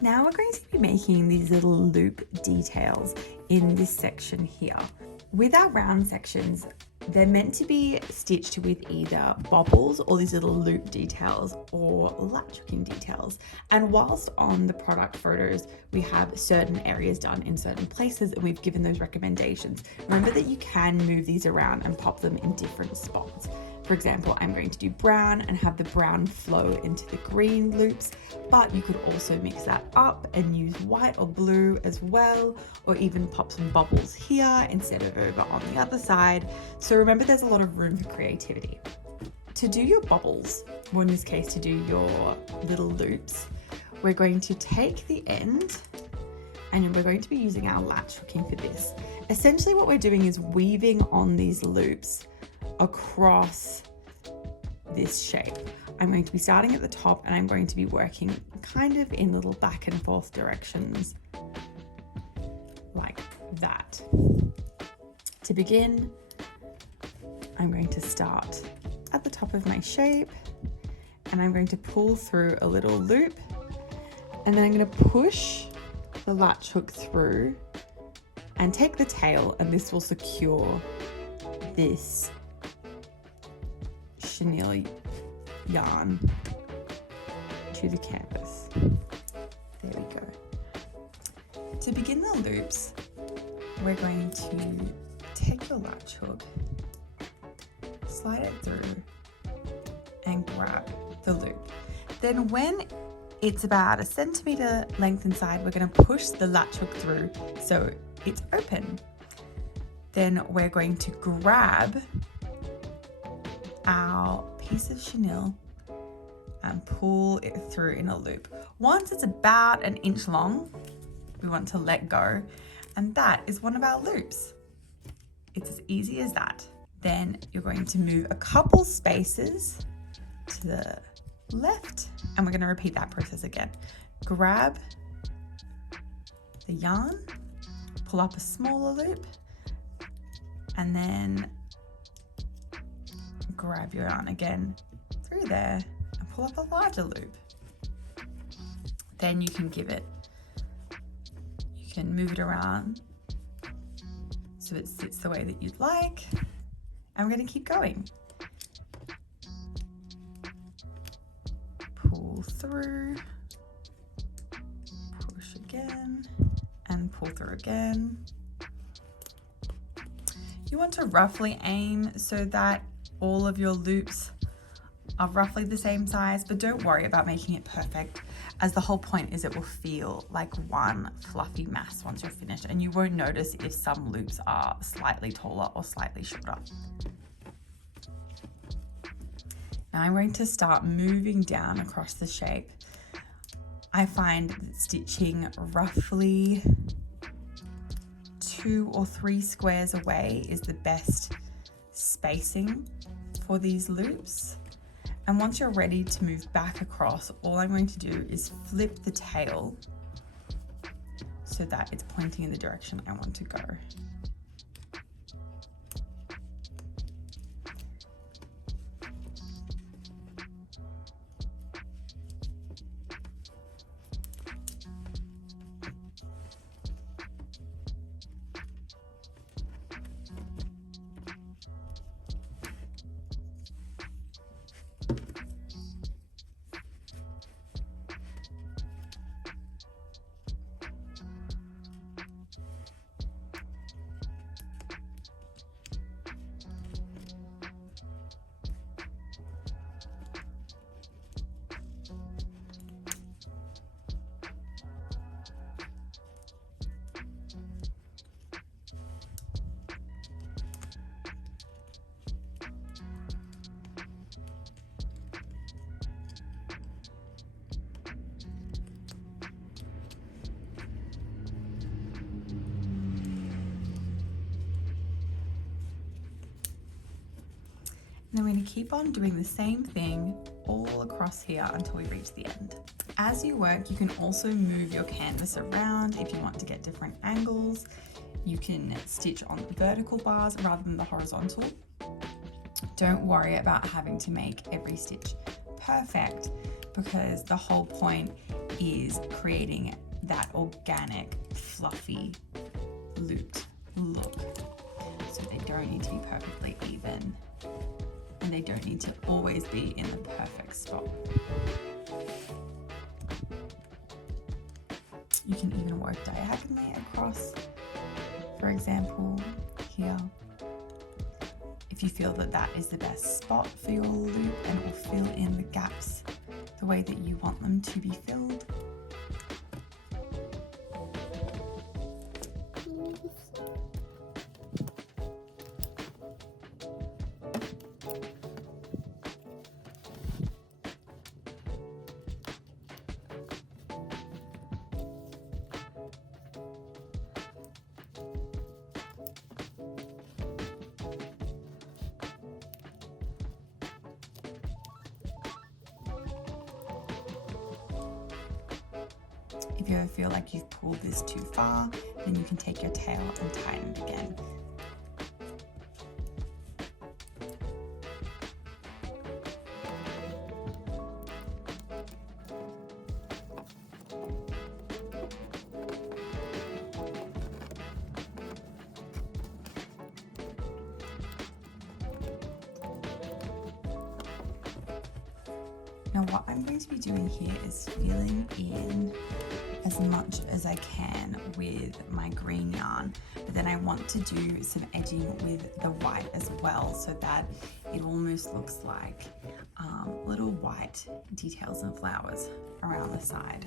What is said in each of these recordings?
Now we're going to be making these little loop details in this section here. With our round sections, they're meant to be stitched with either bobbles or these little loop details or latch hooking details. And whilst on the product photos, we have certain areas done in certain places and we've given those recommendations. Remember that you can move these around and pop them in different spots. For example, I'm going to do brown and have the brown flow into the green loops, but you could also mix that up and use white or blue as well, or even pop some bubbles here instead of over on the other side. So remember, there's a lot of room for creativity. To do your bubbles, or in this case, to do your little loops, we're going to take the end and we're going to be using our latch hooking for this. Essentially what we're doing is weaving on these loops across this shape. I'm going to be starting at the top and I'm going to be working kind of in little back and forth directions like that. To begin, I'm going to start at the top of my shape and I'm going to pull through a little loop, and then I'm going to push the latch hook through and take the tail, and this will secure this chenille yarn to the canvas. There we go. To begin the loops, we're going to take your latch hook, slide it through and grab the loop. Then when it's about 1 centimeter length inside, we're going to push the latch hook through so it's open. Then we're going to grab our piece of chenille and pull it through in a loop. Once it's about 1 inch long, we want to let go, and that is one of our loops. It's as easy as that. Then you're going to move a couple spaces to the left, and we're going to repeat that process again. Grab the yarn, pull up a smaller loop, and then grab your yarn again through there and pull up a larger loop. Then you can move it around so it sits the way that you'd like, and we're going to keep going. Pull through, push again, and pull through again. You want to roughly aim so that all of your loops are roughly the same size, but don't worry about making it perfect, as the whole point is it will feel like one fluffy mass once you're finished, and you won't notice if some loops are slightly taller or slightly shorter. Now I'm going to start moving down across the shape. I find that stitching roughly 2 or 3 squares away is the best spacing for these loops. And once you're ready to move back across, all I'm going to do is flip the tail so that it's pointing in the direction I want to go. And I'm going to keep on doing the same thing all across here until we reach the end. As you work, you can also move your canvas around if you want to get different angles. You can stitch on vertical bars rather than the horizontal. Don't worry about having to make every stitch perfect, because the whole point is creating that organic, fluffy, looped look. So they don't need to be perfectly even, and they don't need to always be in the perfect spot. You can even work diagonally across, for example, here. If you feel that that is the best spot for your loop and it will fill in the gaps the way that you want them to be filled. If you ever feel like you've pulled this too far, then you can take your tail and tighten it again. Now what I'm going to be doing here is filling in as much as I can with my green yarn, but then I want to do some edging with the white as well, so that it almost looks like little white details and flowers around the side.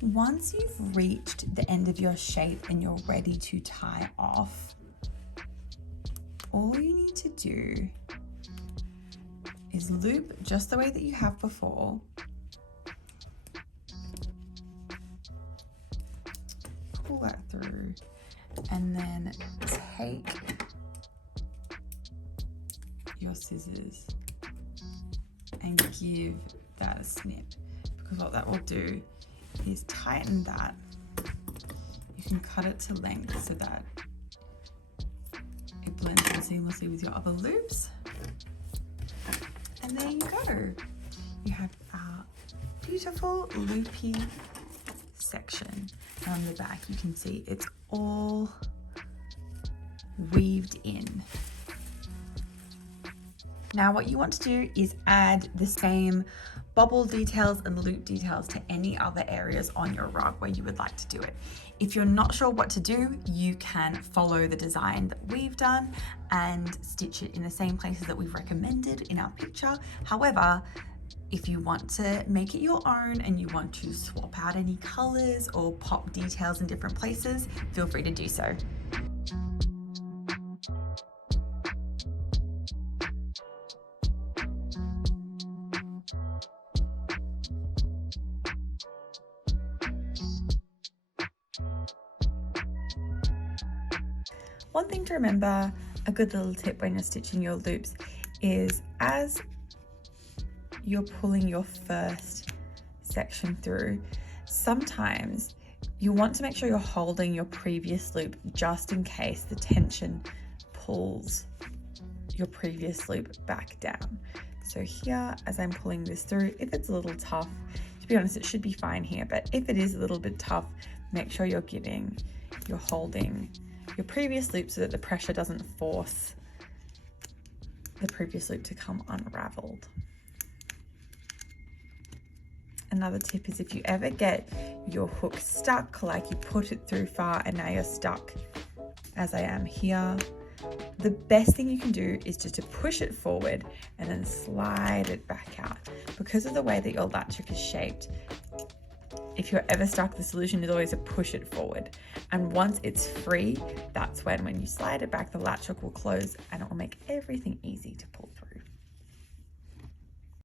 Once you've reached the end of your shape and you're ready to tie off, all you need to do is loop just the way that you have before. Pull that through and then take your scissors and give that a snip, because what that will do is tighten that. You can cut it to length so that it blends in seamlessly with your other loops. And there you go. You have our beautiful loopy section. And on the back you can see it's all weaved in. Now what you want to do is add the same bobble details and loop details to any other areas on your rug where you would like to do it. If you're not sure what to do, you can follow the design that we've done and stitch it in the same places that we've recommended in our picture. However, if you want to make it your own and you want to swap out any colors or pop details in different places, feel free to do so. One thing to remember, a good little tip when you're stitching your loops, is as you're pulling your first section through, sometimes you want to make sure you're holding your previous loop just in case the tension pulls your previous loop back down. So here, as I'm pulling this through, if it's a little tough, to be honest, it should be fine here, but if it is a little bit tough, make sure you're holding your previous loop so that the pressure doesn't force the previous loop to come unraveled. Another tip is if you ever get your hook stuck, like you put it through far and now you're stuck, as I am here, the best thing you can do is just to push it forward and then slide it back out. Because of the way that your latch hook is shaped, if you're ever stuck, the solution is always to push it forward. And once it's free, that's when you slide it back, the latch hook will close and it will make everything easy to pull through.